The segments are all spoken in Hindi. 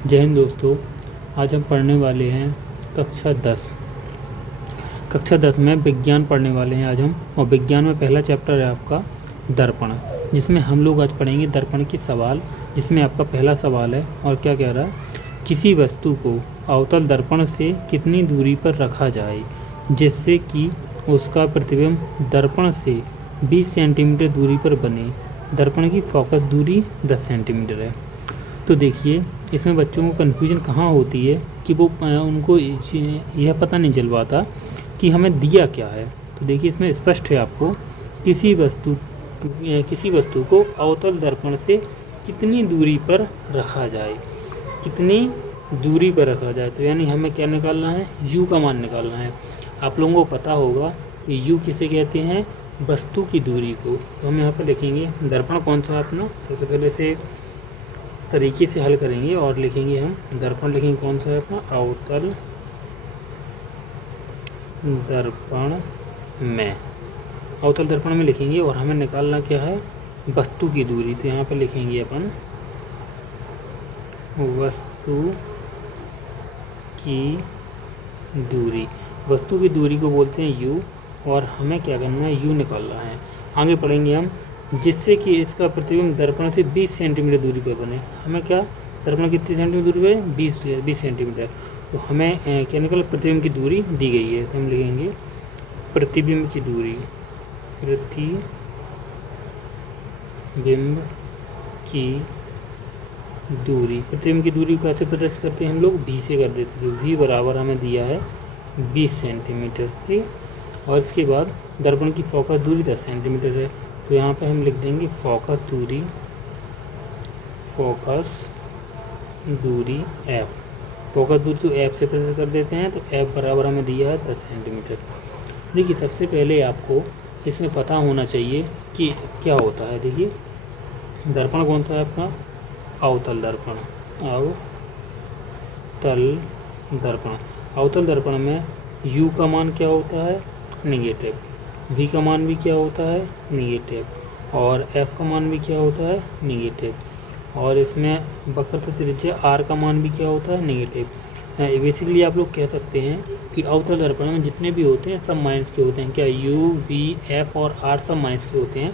जय हिंद दोस्तों। आज हम पढ़ने वाले हैं कक्षा 10 में विज्ञान पढ़ने वाले हैं आज हम। और विज्ञान में पहला चैप्टर है आपका दर्पण, जिसमें हम लोग आज पढ़ेंगे दर्पण के सवाल। जिसमें आपका पहला सवाल है और क्या कह रहा है, किसी वस्तु को अवतल दर्पण से कितनी दूरी पर रखा जाए जिससे कि उसका प्रतिबिंब दर्पण से 20 सेंटीमीटर दूरी पर बने। दर्पण की फोकस दूरी 10 सेंटीमीटर है। तो देखिए, इसमें बच्चों को कन्फ्यूजन कहाँ होती है कि वो उनको यह पता नहीं चल पाता कि हमें दिया क्या है। तो देखिए, इसमें स्पष्ट है आपको, किसी वस्तु को अवतल दर्पण से कितनी दूरी पर रखा जाए, कितनी दूरी पर रखा जाए। तो यानी हमें क्या निकालना है, u का मान निकालना है। आप लोगों को पता होगा कि u किसे कहते हैं, वस्तु की दूरी को। तो हम यहाँ पर लिखेंगे दर्पण कौन सा है अपना, सबसे पहले से तरीके से हल करेंगे और लिखेंगे हम दर्पण, लिखेंगे कौन सा है अपना, अवतल दर्पण में। अवतल दर्पण में लिखेंगे और हमें निकालना क्या है, वस्तु की दूरी। तो यहाँ पे लिखेंगे अपन वस्तु की दूरी। वस्तु की दूरी को बोलते हैं u, और हमें क्या करना है, u निकालना है। आगे पढ़ेंगे हम, जिससे कि इसका प्रतिबिंब दर्पण से 20 सेंटीमीटर दूरी पर बने। हमें क्या, दर्पण कितनी सेंटीमीटर दूरी पर, 20 सेंटीमीटर। तो हमें क्या निकला, प्रतिबिंब की दूरी दी गई है। तो हम लिखेंगे प्रतिबिंब की दूरी, प्रतिबिंब की दूरी। प्रतिबिंब की दूरी को कैसे प्रदर्शित करते हैं हम लोग, v से कर देते हैं। तो v बराबर हमें दिया है 20 सेंटीमीटर, ठीक। और इसके बाद दर्पण की फोकस दूरी 10 सेंटीमीटर है। तो यहाँ पे हम लिख देंगे फोकस दूरी f। फोकस दूरी तो f से प्रदर्शित कर देते हैं। तो f बराबर हमें दिया है 10 सेंटीमीटर। देखिए, सबसे पहले आपको इसमें पता होना चाहिए कि क्या होता है। देखिए, दर्पण कौन सा है अपना, अवतल दर्पण। अवतल दर्पण में u का मान क्या होता है, निगेटिव। v का मान भी क्या होता है, निगेटिव। और f का मान भी क्या होता है, निगेटिव। और इसमें वक्रता त्रिज्या r का मान भी क्या होता है, निगेटिव। बेसिकली आप लोग कह सकते हैं कि अवतल दर्पण में जितने भी होते हैं सब माइनस के होते हैं। क्या, u, v, f और r सब माइनस के होते हैं।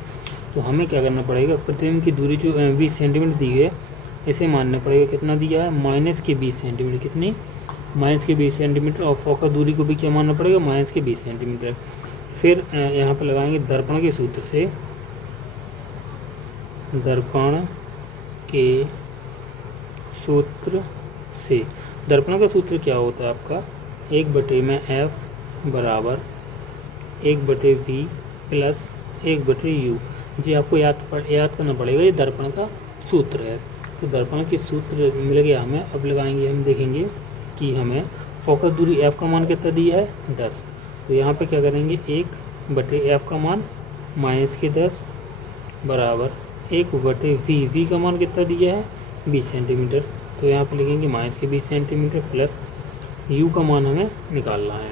तो हमें क्या करना पड़ेगा, प्रतिबिंब की दूरी जो 20 सेंटीमीटर दी है, इसे मानना पड़ेगा कितना दिया है, -20 सेंटीमीटर। कितनी, -20 सेंटीमीटर। और फोकस दूरी को भी क्या मानना पड़ेगा, -20 सेंटीमीटर। फिर यहाँ पर लगाएंगे दर्पण के सूत्र से। दर्पण का सूत्र क्या होता है आपका, 1/f बराबर 1/v प्लस 1/u। जी आपको याद करना पड़ेगा, ये दर्पण का सूत्र है। तो दर्पण के सूत्र मिल गया हमें। अब लगाएंगे, हम देखेंगे कि हमें फोकस दूरी f का मान कितना दिया है, 10। तो यहाँ पे क्या करेंगे, 1/f का मान -10 बराबर 1/v। v का मान कितना दिया है, 20 सेंटीमीटर। तो यहाँ पे लिखेंगे -20 सेंटीमीटर प्लस u का मान हमें निकालना है।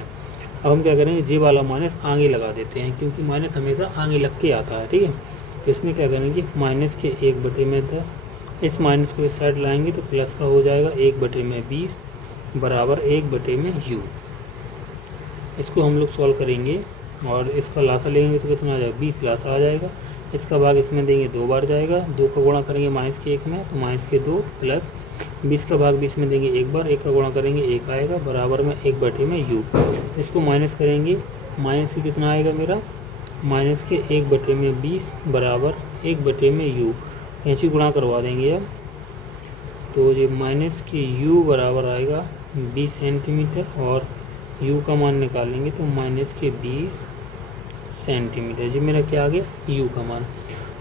अब हम क्या करेंगे, जे वाला माइनस आगे लगा देते हैं, क्योंकि माइनस हमेशा आगे लग के आता है, ठीक है। तो इसमें क्या करेंगे, -1/10, इस माइनस को इस साइड लाएंगे तो प्लस का हो जाएगा 1/20 बराबर 1/u। इसको हम लोग सॉल्व करेंगे और इसका लासा लेंगे तो कितना आ जाएगा, 20 लासा आ जाएगा। इसका भाग इसमें देंगे 2 बार जाएगा, 2 का गुणा करेंगे -1 में तो -2 प्लस 20 का भाग 20 में देंगे 1 बार, 1 का गुणा करेंगे 1 आएगा बराबर में 1/u। इसको माइनस करेंगे, माइनस के कितना आएगा मेरा, -1/20 बराबर 1/u। कैंची गुणा करवा देंगे अब, तो ये -u बराबर आएगा 20 सेंटीमीटर और u का मान निकालेंगे तो -20 सेंटीमीटर। जी मेरा क्या आ गया, u का मान।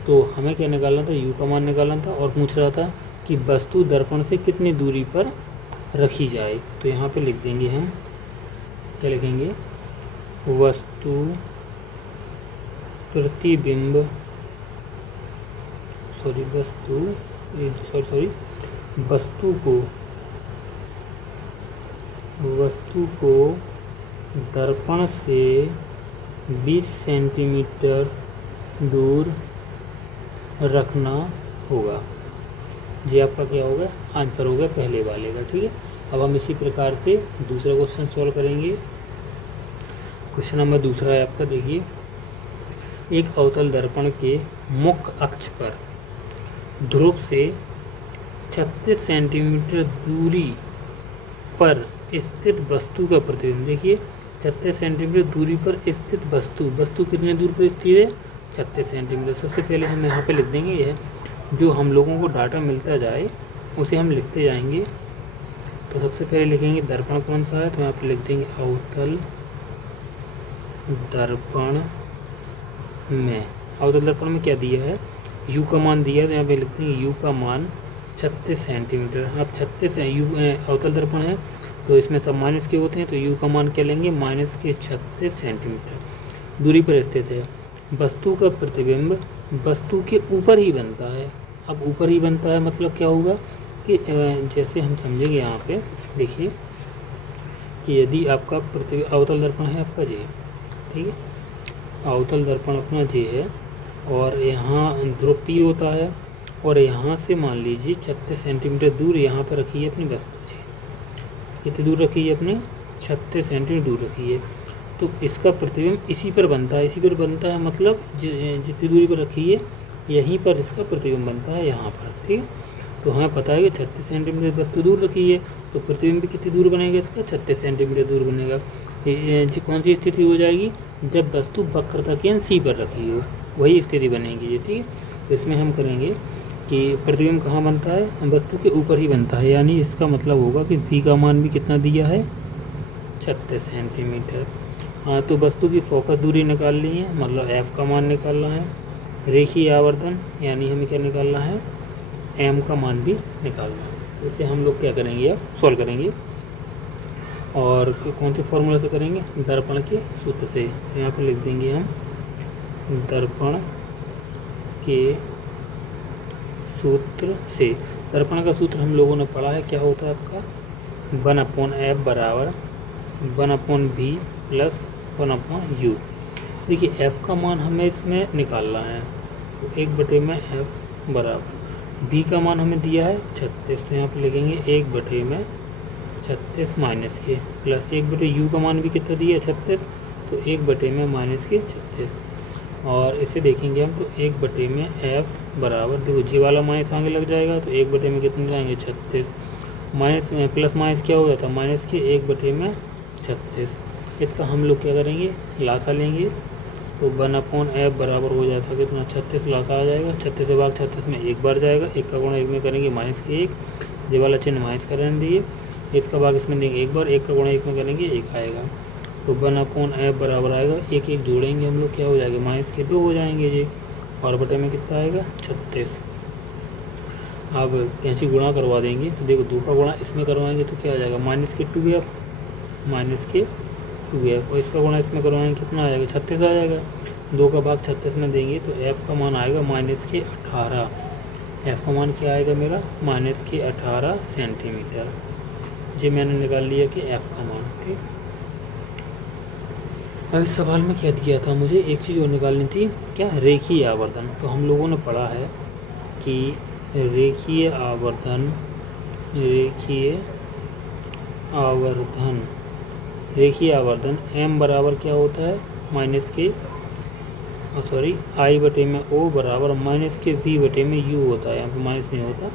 तो हमें क्या निकालना था, u का मान निकालना था और पूछ रहा था कि वस्तु दर्पण से कितनी दूरी पर रखी जाए। तो यहाँ पे लिख देंगे हम, क्या लिखेंगे, वस्तु को दर्पण से 20 सेंटीमीटर दूर रखना होगा। ये आपका क्या होगा, आंसर होगा पहले वाले का। ठीक है, अब हम इसी प्रकार से दूसरा क्वेश्चन सॉल्व करेंगे। क्वेश्चन नंबर दूसरा है आपका, देखिए एक अवतल दर्पण के मुख्य अक्ष पर ध्रुव से 36 सेंटीमीटर दूरी पर स्थित वस्तु का प्रतिबिंब। देखिए 36 सेंटीमीटर दूरी पर स्थित वस्तु कितने दूर पर स्थित है, 36 सेंटीमीटर। सबसे पहले हम यहाँ पे लिख देंगे, यह जो हम लोगों को डाटा मिलता जाए उसे हम लिखते जाएंगे। तो सबसे पहले लिखेंगे दर्पण कौन सा है, तो यहाँ पे लिख देंगे अवतल दर्पण में क्या दिया है, u का मान दिया है, तो यहाँ पे लिखते हैं u का मान 36 सेंटीमीटर। अब 36 यू अवतल दर्पण है तो इसमें सब माइनस के होते हैं, तो u का मान क्या लेंगे, -36 सेंटीमीटर दूरी पर स्थित है। वस्तु का प्रतिबिंब वस्तु के ऊपर ही बनता है। अब ऊपर ही बनता है मतलब क्या होगा कि जैसे हम समझेंगे यहाँ पे, देखिए कि यदि आपका अवतल दर्पण है आपका जे, ठीक है, अवतल दर्पण अपना जे है और यहाँ ध्रुव P होता है और यहाँ से मान लीजिए 36 सेंटीमीटर दूर यहाँ पर रखी है अपनी वस्तु जे। कितनी दूर रखी है अपने, 36 सेंटीमीटर दूर रखी है। तो इसका प्रतिबिंब इसी पर बनता है, मतलब जितनी दूरी पर रखी है यहीं पर इसका प्रतिबिंब बनता है, यहाँ पर। ठीक है, तो हमें पता है कि 36 सेंटीमीटर वस्तु दूर रखी है, तो प्रतिबिंब भी कितनी दूर बनेगा इसका, 36 सेंटीमीटर दूर बनेगा। ये कौन सी स्थिति हो जाएगी, जब वस्तु वक्रता केंद्र सी पर रखी हो, वही स्थिति बनेगी ये। ठीक है, तो इसमें हम करेंगे कि प्रतिबिंब कहाँ बनता है, वस्तु के ऊपर ही बनता है, यानी इसका मतलब होगा कि v का मान भी कितना दिया है, 36 सेंटीमीटर। हाँ, तो वस्तु की फोकस दूरी निकाल ली है, मतलब f का मान निकालना है। रेखीय आवर्धन यानी हमें क्या निकालना है, m का मान भी निकालना है। इसे हम लोग क्या करेंगे, अब सॉल्व करेंगे और कौन से फॉर्मूला से करेंगे, दर्पण के सूत्र से। तो यहाँ पर लिख देंगे हम दर्पण के सूत्र से। दर्पण का सूत्र हम लोगों ने पढ़ा है, क्या होता है आपका, 1/f बराबर 1/v प्लस 1/u। देखिए f का मान हमें इसमें निकालना है, तो 1/f बराबर v का मान हमें दिया है 36, तो यहाँ पे लिखेंगे 1/36 माइनस के प्लस 1/u का मान भी कितना दिया है 36, तो 1/-36। और इसे देखेंगे हम, तो 1/f बराबर, देखो जी वाला माइनस आगे लग जाएगा, तो 1/, में कितने जाएंगे 36, माइनस प्लस माइनस क्या हो जाता है माइनस के, 1/36। इसका हम लोग क्या करेंगे, लासा लेंगे, तो 1/f बराबर हो जाता है कितना 36, लासा आ जाएगा, 36 से भाग 36 में एक बार जाएगा, 1 का गुणा 1 में करेंगे -1, ये वाला चिन्ह माइनस कर दिए, इसका भाग इसमें देंगे एक बार, 1 का गुणा 1 में करेंगे 1 आएगा, तो 1/f बराबर आएगा 1 जोड़ेंगे हम लोग, क्या हो जाएगा -2 हो जाएंगे ये, और बटे में कितना आएगा 36। अब कैंची गुणा करवा देंगे, तो देखो 2 का गुणा इसमें करवाएंगे तो क्या आ जाएगा -2f, और इसका गुणा इसमें करवाएंगे कितना आ जाएगा 36 आ जाएगा, 2 का भाग 36 में देंगे तो f का मान आएगा -18। f का मान क्या आएगा मेरा -18 सेंटीमीटर। जी मैंने निकाल लिया कि f का मान। ठीक, अब इस सवाल में क्या दिया था, मुझे एक चीज़ और निकालनी थी, क्या, रेखीय आवर्धन। तो हम लोगों ने पढ़ा है कि रेखीय आवर्धन m बराबर क्या होता है, I/O बराबर -v/u होता है, यहाँ पे माइनस नहीं होता।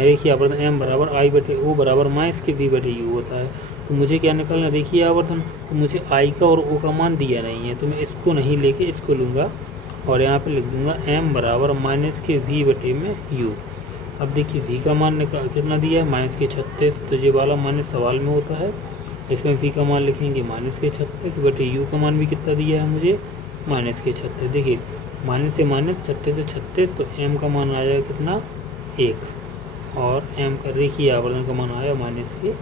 रेखीय आवर्धन m बराबर I/O बराबर -v/u होता है। तो मुझे क्या निकालना, रेखीय आवर्धन, तो मुझे I का और O का मान दिया नहीं है, तो मैं इसको नहीं लेके इसको लूँगा और यहाँ पे लिख दूँगा m बराबर -v/u। अब देखिए v का मान कितना दिया है -36, तो ये वाला माइनस सवाल में होता है, इसमें v का मान लिखेंगे -36/u का मान भी कितना दिया है मुझे -36। देखिए माइनस से माइनस, 36 से 36, तो m का मान आ जाएगा कितना 1, और m का रेखीय आवर्धन का मान आया -1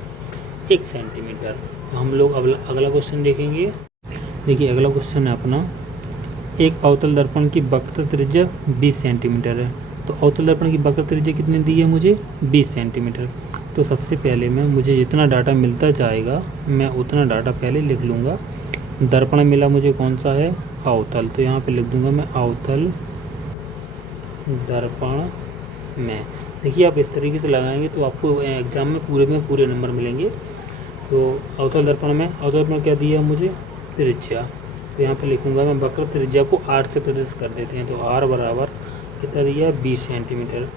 सेंटीमीटर। हम लोग अगला क्वेश्चन देखेंगे। देखिए अगला क्वेश्चन है अपना, एक अवतल दर्पण की वक्रता त्रिज्या 20 सेंटीमीटर है। तो अवतल दर्पण की वक्रता त्रिज्या कितनी दी है मुझे, 20 सेंटीमीटर। तो सबसे पहले मुझे जितना डाटा मिलता जाएगा मैं उतना डाटा पहले लिख लूँगा। दर्पण मिला मुझे कौन सा है, अवतल, तो यहाँ पे लिख दूँगा मैं अवतल दर्पण में। देखिए आप इस तरीके से लगाएंगे तो आपको एग्ज़ाम में पूरे नंबर मिलेंगे। तो अवतल दर्पण में, अवतल दर्पण क्या दिया है मुझे, त्रिज्या। तो यहाँ पे लिखूंगा मैं, वक्र त्रिज्या को r से प्रदर्शित कर देते हैं। तो r बराबर कितना दिया है, 20 सेंटीमीटर।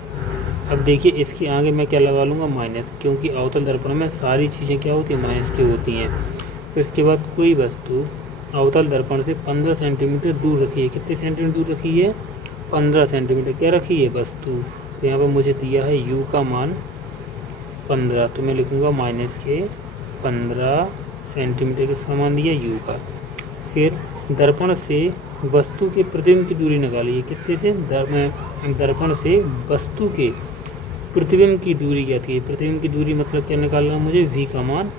अब देखिए इसके आगे मैं क्या लगा लूँगा, माइनस, क्योंकि अवतल दर्पण में सारी चीज़ें क्या होती हैं, माइनस की होती हैं। फिर इसके बाद कोई वस्तु अवतल दर्पण से 15 सेंटीमीटर दूर रखी है। कितने सेंटीमीटर दूर रखी है, 15 सेंटीमीटर क्या रखी है वस्तु। तो यहाँ पर मुझे दिया है u का मान 15, तो मैं लिखूँगा माइनस के 15 सेंटीमीटर के समान दिया u का। फिर दर्पण से वस्तु के प्रतिबिंब की दूरी निकालिए। कितने थे, दर्पण से वस्तु के प्रतिबिंब की दूरी ज्ञात की। प्रतिबिंब की दूरी मतलब क्या निकालना है मुझे, v का मान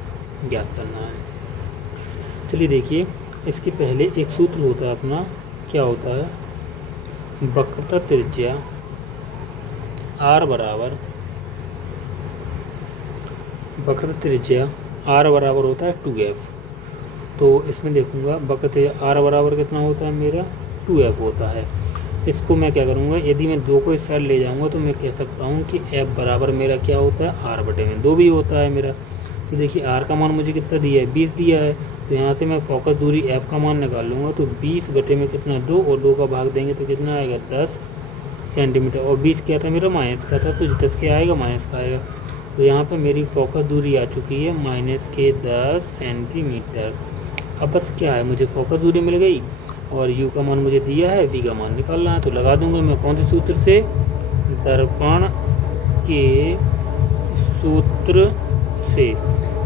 ज्ञात करना है। चलिए देखिए, इसके पहले एक सूत्र होता है अपना, क्या होता है, वक्रता त्रिज्या r बराबर, वक्रता त्रिज्या r बराबर होता है 2f। तो इसमें देखूंगा वक्र त्रिज्या r बराबर कितना होता है मेरा, 2f होता है। इसको मैं क्या करूँगा, यदि मैं 2 को इस साइड ले जाऊँगा तो मैं कह सकता हूँ कि f बराबर मेरा क्या होता है, r बटे में 2 भी होता है मेरा। तो देखिए r का मान मुझे कितना दिया है, 20 दिया है। तो यहाँ से मैं फोकस दूरी f का मान निकाल लूँगा। तो 20 बटे में कितना, 2, और 2 का भाग देंगे तो कितना आएगा, 10 सेंटीमीटर। और 20 क्या था मेरा, माइनस का था, तो 10 क्या आएगा, माइनस का आएगा। तो यहाँ पर मेरी फोकस दूरी आ चुकी है माइनस के 10 सेंटीमीटर। अब बस क्या है, मुझे फोकस दूरी मिल गई और u का मान मुझे दिया है, v का मान निकालना है। तो लगा दूंगा मैं कौन से सूत्र से, दर्पण के सूत्र से।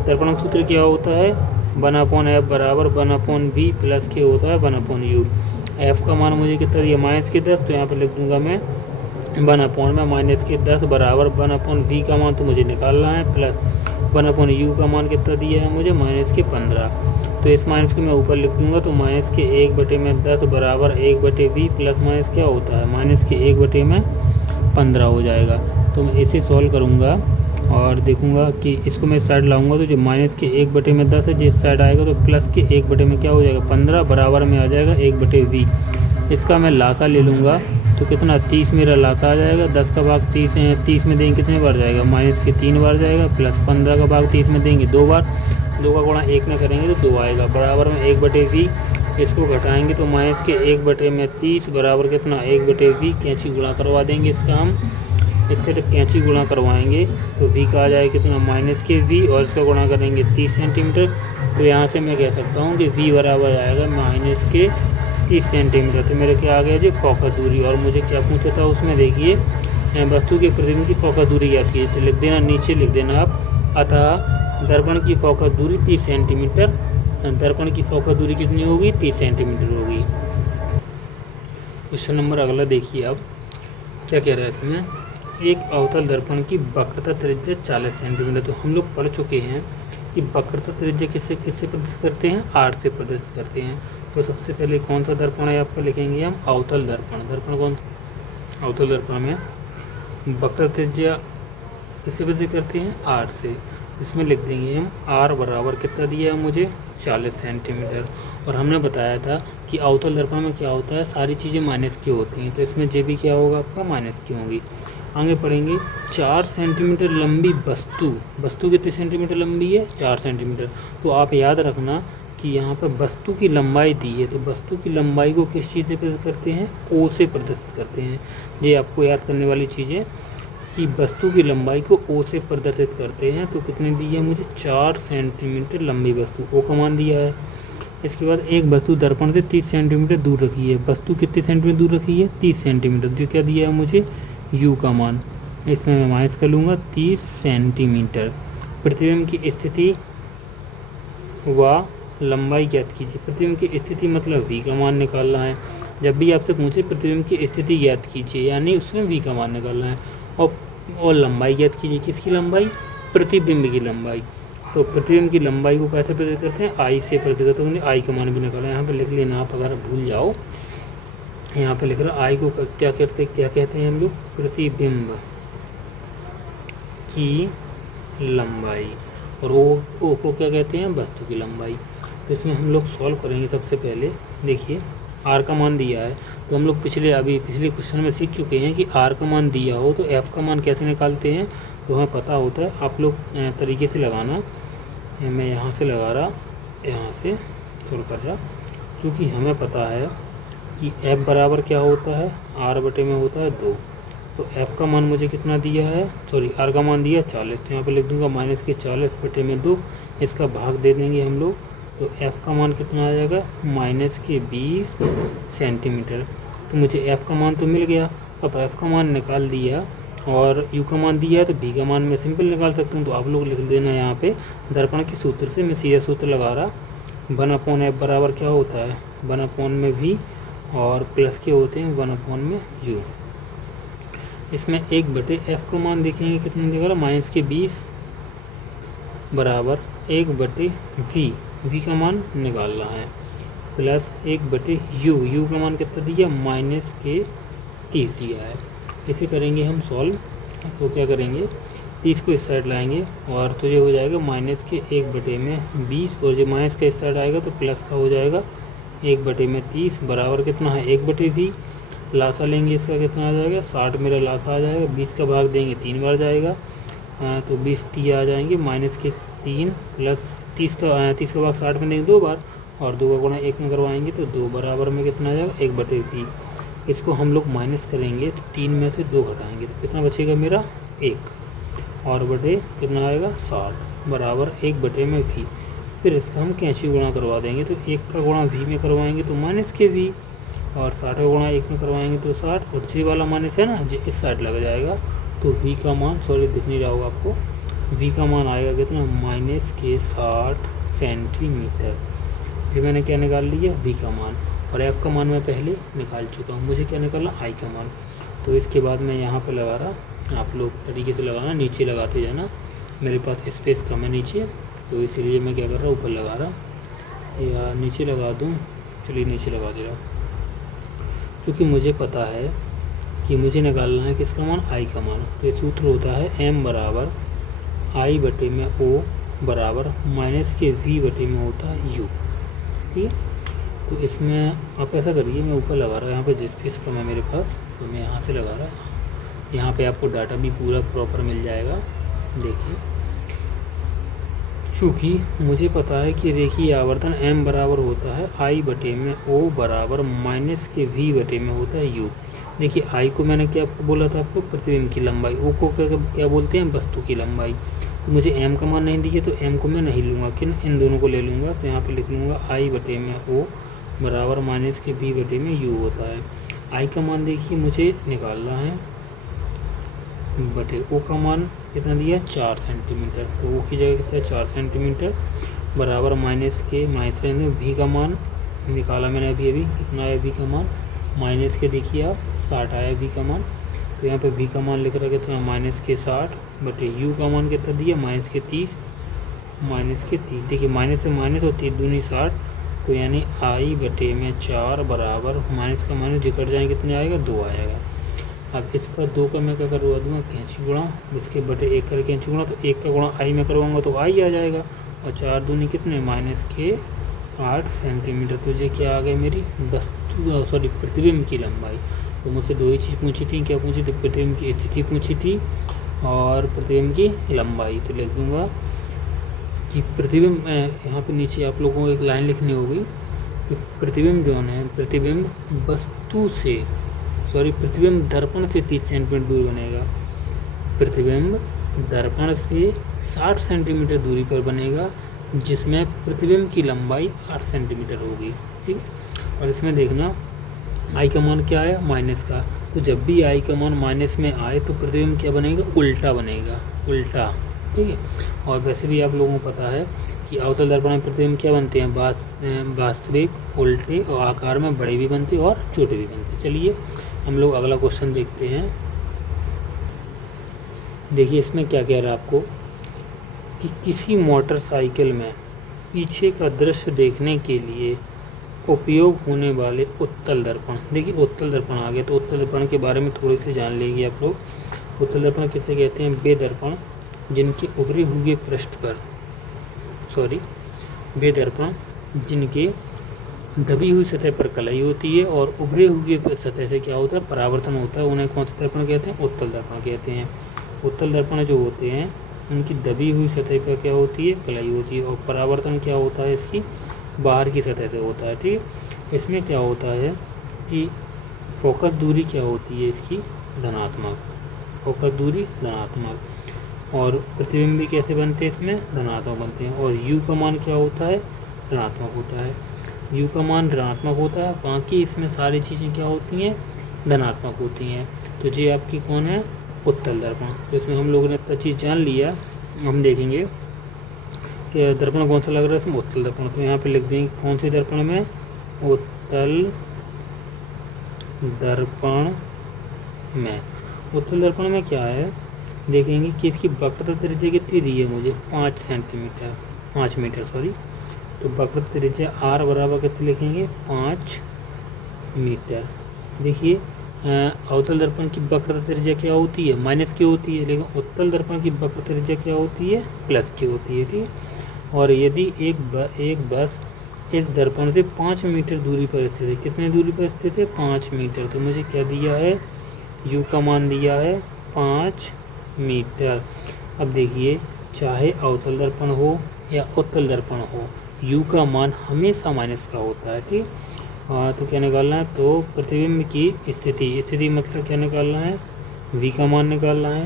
दर्पण का सूत्र क्या होता है, 1/f बराबर 1/v प्लस के होता है 1/u। f का मान मुझे कितना दिया, माइनस के 10, तो यहाँ पर लिख दूंगा मैं 1/, में माइनस के 10 बराबर 1/v का मान तो मुझे निकालना है, प्लस 1/u का मान कितना दिया है मुझे, माइनस के 15। तो इस माइनस को मैं ऊपर लिख दूंगा। तो माइनस के 1 बटे में 10 बराबर 1 बटे v प्लस माइनस क्या होता है, माइनस के 1 बटे में 15 हो जाएगा। तो मैं इसे सॉल्व करूँगा और देखूंगा कि इसको मैं साइड लाऊंगा। तो जो माइनस के 1 बटे में 10 है, जिस साइड आएगा तो प्लस के 1 बटे में क्या हो जाएगा, 15 बराबर में आ जाएगा 1 बटे v। इसका मैं लासा ले लूँगा तो कितना, 30 मेरा लासा आ जाएगा। 10 का भाग 30 है, 30 में देंगे कितने बार जाएगा, माइनस के 3 बार जाएगा, प्लस 15 का भाग 30 में देंगे 2 बार, 2 का गुणा 1 में करेंगे तो 2 आएगा, बराबर में 1 बटे v। इसको घटाएंगे तो माइनस के 1 बटे में 30 बराबर कितना, 1 बटे v। कैंची गुणा करवा देंगे इसका हम, इसके जब कैंची गुणा करवाएंगे तो v का आ जाएगा कितना, माइनस के v, और इसका गुणा करेंगे 30 सेंटीमीटर। तो यहाँ से मैं कह सकता हूँ कि v बराबर आएगा माइनस के 30 सेंटीमीटर। तो मेरे क्या आ गया जी, फोकस दूरी। और मुझे क्या पूछा था उसमें, देखिए वस्तु के प्रतिबिंब की फोकस दूरी याद कीजिए। तो लिख देना, नीचे लिख देना आप, अतः दर्पण की फोकस दूरी 30 सेंटीमीटर। दर्पण की फोकस दूरी कितनी होगी, 30 सेंटीमीटर होगी। क्वेश्चन नंबर अगला देखिए आप क्या कह रहा है इसमें, एक अवतल दर्पण की वक्रता त्रिज्या 40 सेंटीमीटर। तो हम लोग पढ़ चुके हैं कि वक्रता त्रिज्या किससे प्रदर्शित करते हैं, r से प्रदर्शित करते हैं। तो सबसे पहले कौन सा दर्पण है आपका, लिखेंगे हम अवतल दर्पण। दर्पण कौन, अवतल दर्पण में वक्रता त्रिज्या किससे प्रदर्शित करते हैं, r से। इसमें लिख देंगे हम r बराबर कितना दिया है मुझे, 40 सेंटीमीटर। और हमने बताया था कि अवतल दर्पण में क्या होता है, सारी चीज़ें माइनस की होती हैं। तो इसमें जे भी क्या होगा आपका, माइनस की होंगी। आगे पढ़ेंगे, 4 सेंटीमीटर लंबी वस्तु कितने सेंटीमीटर लंबी है, 4 सेंटीमीटर। तो आप याद रखना कि यहाँ पर वस्तु की लंबाई दी है, तो वस्तु की लंबाई को किस चीज़ से प्रदर्शित करते हैं, ओ से प्रदर्शित करते हैं। ये आपको याद करने वाली चीज़ है कि वस्तु की लंबाई को ओ से प्रदर्शित करते हैं। तो कितने दी है मुझे, 4 सेंटीमीटर लंबी वस्तु, ओ का मान दिया है। इसके बाद एक वस्तु दर्पण से 30 सेंटीमीटर दूर रखी है। वस्तु कितने सेंटीमीटर दूर रखी है, 30 सेंटीमीटर, जो क्या दिया है मुझे, u का मान। इसमें मैं माइनस कर लूँगा 30 सेंटीमीटर। प्रतिबिंब की स्थिति व लंबाई ज्ञात कीजिए। प्रतिबिंब की स्थिति मतलब v का मान निकालना है। जब भी आपसे पूछे प्रतिबिंब की स्थिति ज्ञात कीजिए, यानी उसमें v का मान निकालना है। और लंबाई ज्ञात कीजिए, किसकी लंबाई, प्रतिबिंब की लंबाई। तो प्रतिबिंब की लंबाई को कैसे प्रदर्शित करते हैं, आई से प्रदर्शित करते हैं। आई का मान भी निकाला, यहाँ पे लिख लेना आप, अगर भूल जाओ। यहाँ पे लिख रहा, आई को क्या कहते हैं हम लोग, प्रतिबिंब की लंबाई, और ओ को क्या कहते हैं, वस्तु की लंबाई। तो इसमें हम लोग सॉल्व करेंगे। सबसे पहले देखिए आर का मान दिया है, तो हम लोग पिछले क्वेश्चन में सीख चुके हैं कि आर का मान दिया हो तो एफ़ का मान कैसे निकालते हैं, तो हमें पता होता है। आप लोग तरीके से लगाना, मैं यहाँ से लगा रहा, यहाँ से शुरू कर रहा, क्योंकि हमें पता है कि एफ़ बराबर क्या होता है, आर बटे में होता है 2। तो एफ़ का मान मुझे कितना दिया है, आर का मान दिया 40, तो यहाँ पे लिख दूंगा माइनस के 40 बटे में 2, इसका भाग दे देंगे हम लोग, तो एफ़ का मान कितना आ जाएगा माइनस के 20 सेंटीमीटर। तो मुझे एफ़ का मान तो मिल गया। अब एफ़ का मान निकाल दिया और यू का मान दिया है, तो भी का मान मैं सिंपल निकाल सकता हूँ। तो आप लोग लिख देना यहाँ पे दर्पण के सूत्र से, मैं सीधा सूत्र लगा रहा, 1/f बराबर क्या होता है 1/v में v, और प्लस के होते हैं 1/में u। इसमें 1/f का मान देखेंगे कितना निकला, माइनस के 20 बराबर 1/v, v का मान निकालना है, प्लस 1/u का मान कितना दिया माइनस के 30 दिया है। इसे करेंगे हम सॉल्व, तो क्या करेंगे 30 को इस साइड लाएंगे और तो ये हो जाएगा माइनस के 1/20, और जो माइनस का इस साइड आएगा तो प्लस का हो जाएगा 1/30 बराबर कितना है 1/v। लासा लेंगे इसका कितना आ जाएगा 60, मेरा लासा आ जाएगा, 20 का भाग देंगे 3 बार जाएगा, तो 20 30 आ जाएंगे, माइनस के 3 प्लस 30 का भाग 60 में देंगे 2 बार, और 2 का गुणा 1 में करवाएंगे तो 2 बराबर में कितना आ जाएगा 1/v। इसको हम लोग माइनस करेंगे तो 3 में से 2 घटाएंगे तो कितना बचेगा मेरा 1, और बटे कितना आएगा 60 बराबर 1/v। फिर इसका हम कैंची गुणा करवा देंगे, तो 1 का गुणा v में करवाएंगे तो माइनस के v, और 60 का गुणा 1 में करवाएंगे तो 60, और जे वाला माइनस है ना जो इस साइड लग जाएगा, तो v का मान दिख नहीं रहा होगा आपको, v का मान आएगा कितना माइनस के 60 सेंटीमीटर। जो मैंने क्या निकाल लिया v का मान, और f का मान मैं पहले निकाल चुका हूँ, मुझे क्या निकालना i का मान। तो इसके बाद मैं यहाँ पे लगा रहा, आप लोग तरीके से लगाना, नीचे लगाते जाना, मेरे पास स्पेस कम है नीचे, तो इसीलिए मैं क्या कर रहा हूँ ऊपर लगा रहा, या नीचे लगा दूँ, चलिए नीचे लगा दे रहा, क्योंकि मुझे पता है कि मुझे निकालना है किसका मान i का मान। तो ये सूत्र होता है m बराबर i बटे में o बराबर माइनस के v बटे में होता है u, ठीक है। तो इसमें आप ऐसा करिए, मैं ऊपर लगा रहा, यहाँ पे स्पेस कम है मेरे पास, तो मैं यहाँ से लगा रहा, यहाँ पे आपको डाटा भी पूरा प्रॉपर मिल जाएगा। देखिए, चूँकि मुझे पता है कि रेखीय आवर्तन m बराबर होता है i बटे में o बराबर माइनस के v बटे में होता है u। देखिए i को मैंने क्या आपको बोला था, आपको प्रतिबिंब की लंबाई, o को क्या बोलते हैं वस्तु की लंबाई। तो मुझे m का मान नहीं दिया, तो m को मैं नहीं लूँगा, किन इन दोनों को ले लूँगा। तो यहाँ पे लिख लूँगा i बटे में o बराबर माइनस के v बटे में u होता है। i का मान देखिए मुझे निकालना है, बटे o का मान कितना दिया 4 सेंटीमीटर, तो o की जगह कितना 4 सेंटीमीटर बराबर माइनस के v का मान निकाला मैंने अभी कितना आया v का मान, माइनस के देखिए आप 60 आया v का मान। तो यहाँ पे v का मान लिख रहा है कितना माइनस के 60 बटे u का मान कितना दिया माइनस के 30। देखिए माइनस से माइनस और 3 दूनी 60, तो यानी i बटे में 4 बराबर माइनस का माइनस जिकट जाएंगे कितने आएगा 2 आएगा। अब इसका 2 का मैं क्या करवा दूँगा कैंची गुणा, इसके बटे 1 कर कैंची गुणा, तो 1 का गुणा i में करवाऊँगा तो i आ जाएगा, और 4 दूनी कितने माइनस के 8 सेंटीमीटर। तो ये क्या आ गई मेरी प्रतिबिंब की लंबाई। तो मुझसे 2 ही चीज़ पूछी थी, क्या पूछी थी, प्रतिबिंब की स्थिति पूछी थी और प्रतिबिंब की लंबाई। तो लिख दूँगा कि प्रतिबिंब, यहाँ पे नीचे आप लोगों को एक लाइन लिखनी होगी कि प्रतिबिंब जो है प्रतिबिंब वस्तु से प्रतिबिंब दर्पण से 30 सेंटीमीटर दूर बनेगा, प्रतिबिंब दर्पण से 60 सेंटीमीटर दूरी पर बनेगा, जिसमें प्रतिबिंब की लंबाई 8 सेंटीमीटर होगी, ठीक है। और इसमें देखना i का मान क्या आया माइनस का, तो जब भी i का मान माइनस में आए तो प्रतिबिंब क्या बनेगा उल्टा बनेगा, उल्टा, ठीक है। और वैसे भी आप लोगों को पता है कि अवतल दर्पण में प्रतिबिंब क्या बनते हैं वास्तविक, उल्टे, और आकार में बड़े भी बनते हैं और छोटे भी बनते हैं। चलिए हम लोग अगला क्वेश्चन देखते हैं। देखिए इसमें क्या कह रहा है आपको कि किसी मोटरसाइकिल में पीछे का दृश्य देखने के लिए उपयोग होने वाले उत्तल दर्पण। देखिए उत्तल दर्पण आ गए, तो उत्तल दर्पण के बारे में थोड़ी सी जान लेंगे आप लोग। उत्तल दर्पण किसे कहते हैं, वे दर्पण जिनके उभरे हुए पृष्ठ पर वे दर्पण जिनके दबी हुई सतह पर कलाई होती है और उभरे हुए सतह से क्या होता है, परावर्तन होता है। उन्हें कौन सा दर्पण कहते हैं, उत्तल दर्पण कहते हैं। उत्तल दर्पण जो होते हैं उनकी दबी हुई सतह पर क्या होती है, कलाई होती है, और परावर्तन क्या होता है इसकी, बाहर की सतह से होता है। ठीक है, इसमें क्या होता है कि फोकस दूरी क्या होती है इसकी, धनात्मक, फोकस दूरी धनात्मक, और प्रतिबिंब भी कैसे बनते हैं इसमें, धनात्मक बनते हैं। और यू का मान क्या होता है, ऋणात्मक होता है। यू का मान ऋणात्मक होता है, बाकी इसमें सारी चीज़ें क्या होती हैं, धनात्मक होती हैं। तो ये आपकी कौन है, उत्तल दर्पण। तो इसमें हम लोगों ने इतना चीज़ जान लिया। हम देखेंगे कि दर्पण कौन सा लग रहा है इसमें, उत्तल दर्पण। तो यहाँ पे लिख देंगे कौन से दर्पण में, उत्तल दर्पण में। उत्तल दर्पण में क्या है, देखेंगे कि इसकी वक्रता त्रिज्या कितनी दी है मुझे, 5 मीटर सॉरी। तो वक्रता त्रिज्या आर बराबर कितने लिखेंगे, 5 मीटर। देखिए अवतल दर्पण की वक्रता त्रिज्या क्या होती है, माइनस की होती है, लेकिन उत्तल दर्पण की वक्रता त्रिज्या क्या होती है, प्लस की होती है। ठीक है, और यदि एक बस इस दर्पण से 5 मीटर दूरी पर स्थित है, कितने दूरी पर स्थित है, 5 मीटर। तो मुझे क्या दिया है, यू का मान दिया है 5 मीटर। अब देखिए चाहे अवतल दर्पण हो या उत्तल दर्पण हो, यू का मान हमेशा माइनस का होता है। ठीक, तो क्या निकालना है, तो प्रतिबिंब की स्थिति मतलब क्या निकालना है, वी का मान निकालना है।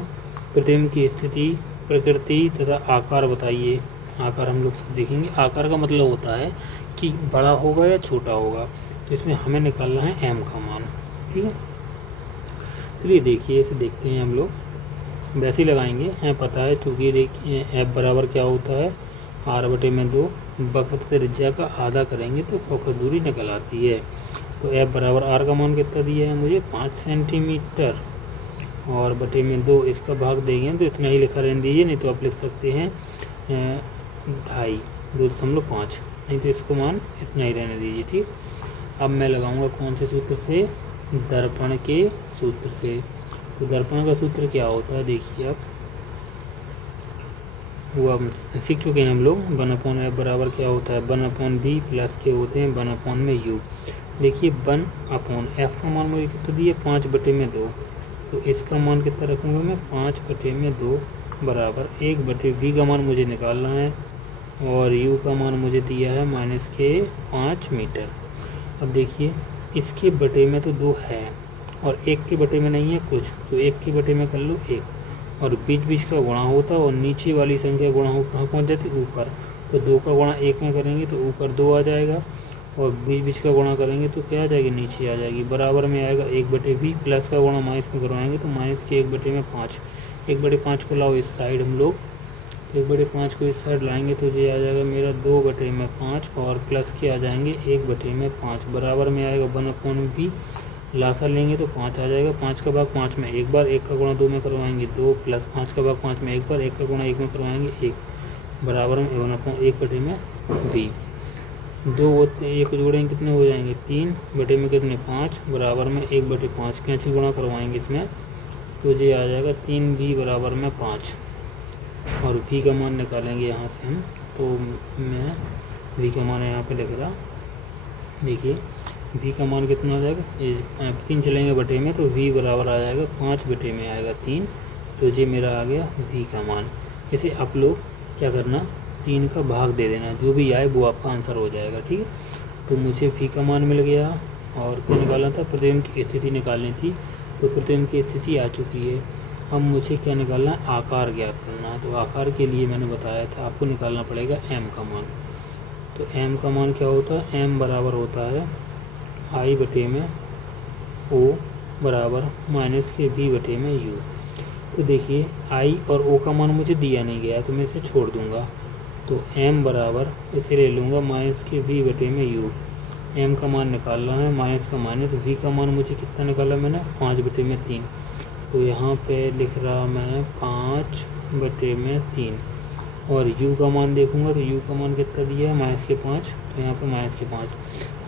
प्रतिबिंब की स्थिति, प्रकृति तथा आकार बताइए। आकार हम लोग देखेंगे, आकार का मतलब होता है कि बड़ा होगा या छोटा होगा। तो इसमें हमें निकालना है एम का मान। ठीक है, चलिए देखिए इसे देखते हैं हम लोग, वैसे ही लगाएंगे, हैं पता है, चूँकि देखिए एफ बराबर क्या होता है, r/2, वक्रता त्रिज्या का आधा करेंगे तो फोकस दूरी निकल आती है। तो एफ बराबर आर का मान कितना दिया है मुझे, 5 सेंटीमीटर, और बटे में 2, इसका भाग देंगे तो इतना ही लिखा रहने दीजिए, नहीं तो आप लिख सकते हैं 2.5, नहीं तो इसको मान इतना ही रहने दीजिए। ठीक, अब मैं लगाऊंगा कौन से सूत्र से, दर्पण के सूत्र से। तो दर्पण का सूत्र क्या होता है, देखिए आप, वो अब सीख चुके हैं हम लोग। 1/f बराबर क्या होता है, 1/b प्लस के होते हैं 1/ में u। देखिए 1/f का मान मुझे कितना दिया, 5/2। तो इसका मान कितना रखूँगा मैं, 5/2 बराबर 1/v का मान मुझे निकालना है, और u का मान मुझे दिया है -5 मीटर। अब देखिए इसके बटे में तो 2 है और 1 के बटे में नहीं है कुछ, तो 1 के बटे में कर लो 1, और बीच का गुणा होता है, और नीचे वाली संख्या गुणा हो कहाँ पहुँच जाती है, ऊपर। तो 2 का गुणा 1 में करेंगे तो ऊपर 2 आ जाएगा, और बीच का गुणा करेंगे तो क्या आ जाएगी, नीचे आ जाएगी। बराबर में आएगा 1/v, प्लस का गुणा माइनस में करवाएंगे तो माइनस के 1/5। 1/5 को लाओ इस साइड हम लोग, तो 1/5 को इस साइड लाएंगे तो ये आ जाएगा मेरा 2/5, और प्लस के आ जाएंगे 1/5। बराबर में आएगा 1/v, लासा लेंगे तो 5 आ जाएगा। 5 का भाग 5 में एक बार, 1 का गुणा 2 में करवाएंगे 2, प्लस 5 का भाग 5 में एक बार, 1 का गुणा 1 में करवाएंगे 1, बराबर में 1/v। 2 होते 1 जोड़ेंगे कितने हो जाएंगे, 3 में कितने 5, बराबर में 1/5। कैंची गुणा करवाएंगे इसमें तो ये आ जाएगा 3v बराबर में 5, और v का मान निकालेंगे यहाँ से हम। तो मैं v का मान यहाँ पे लिख रहा, देखिए v का मान कितना आ जाएगा, 3 चलेंगे बटे में तो v बराबर आ जाएगा 5 बटे में आएगा 3। तो ये मेरा आ गया v का मान। इसे आप लोग क्या करना, 3 का भाग दे देना, जो भी आए वो आपका आंसर हो जाएगा। ठीक है, तो मुझे v का मान मिल गया, और क्या निकालना था, प्रतिबिंब की स्थिति निकालनी थी। तो प्रतिबिंब की स्थिति आ चुकी है। अब मुझे क्या निकालना है, आकार ज्ञात करना। तो आकार के लिए मैंने बताया था आपको निकालना पड़ेगा m का मान। तो m का मान क्या होता है, m बराबर होता है I बटे में O बराबर माइनस के v बटे में u। तो देखिए I और O का मान मुझे दिया नहीं गया तो मैं इसे छोड़ दूंगा। तो m बराबर इसे ले लूँगा माइनस के v बटे में u। m का मान निकालना है, माइनस का माइनस, v का मान मुझे कितना निकाला मैंने, 5/3। तो यहाँ पे लिख रहा मैं 5/3, और u का मान देखूंगा तो u का मान कितना दिया है, -5। तो यहाँ पे -5।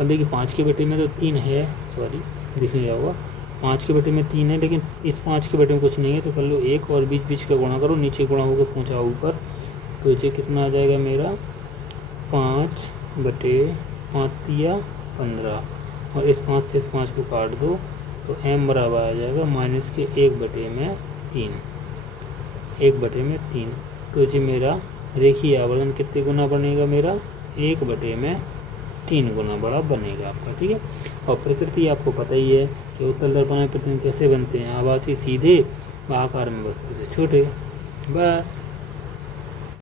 अब देखिए 5 के बटे में तो 3 है, सॉरी दिख नहीं रहा होगा, 5 के बटे में 3 है, लेकिन इस 5 के बटे में कुछ नहीं है, तो कर लो 1, और बीच का गुणा करो, नीचे गुणा होकर पहुँचा ऊपर। तो ये कितना आ जाएगा मेरा, 5/5 दिया 15 और इस 5 से इस 5 को काट दो तो m बराबर आ जाएगा माइनस के 1/3, 1/3। तो जी मेरा रेखीय आवर्धन कितने गुना बनेगा, मेरा 1/3 गुना बड़ा बनेगा आपका। ठीक है। और प्रकृति आपको पता ही है कि उत्तल दर्पण प्रतिबिंब कैसे बनते हैं, आभासी सीधे आकार में वस्तु से छोटे। बस।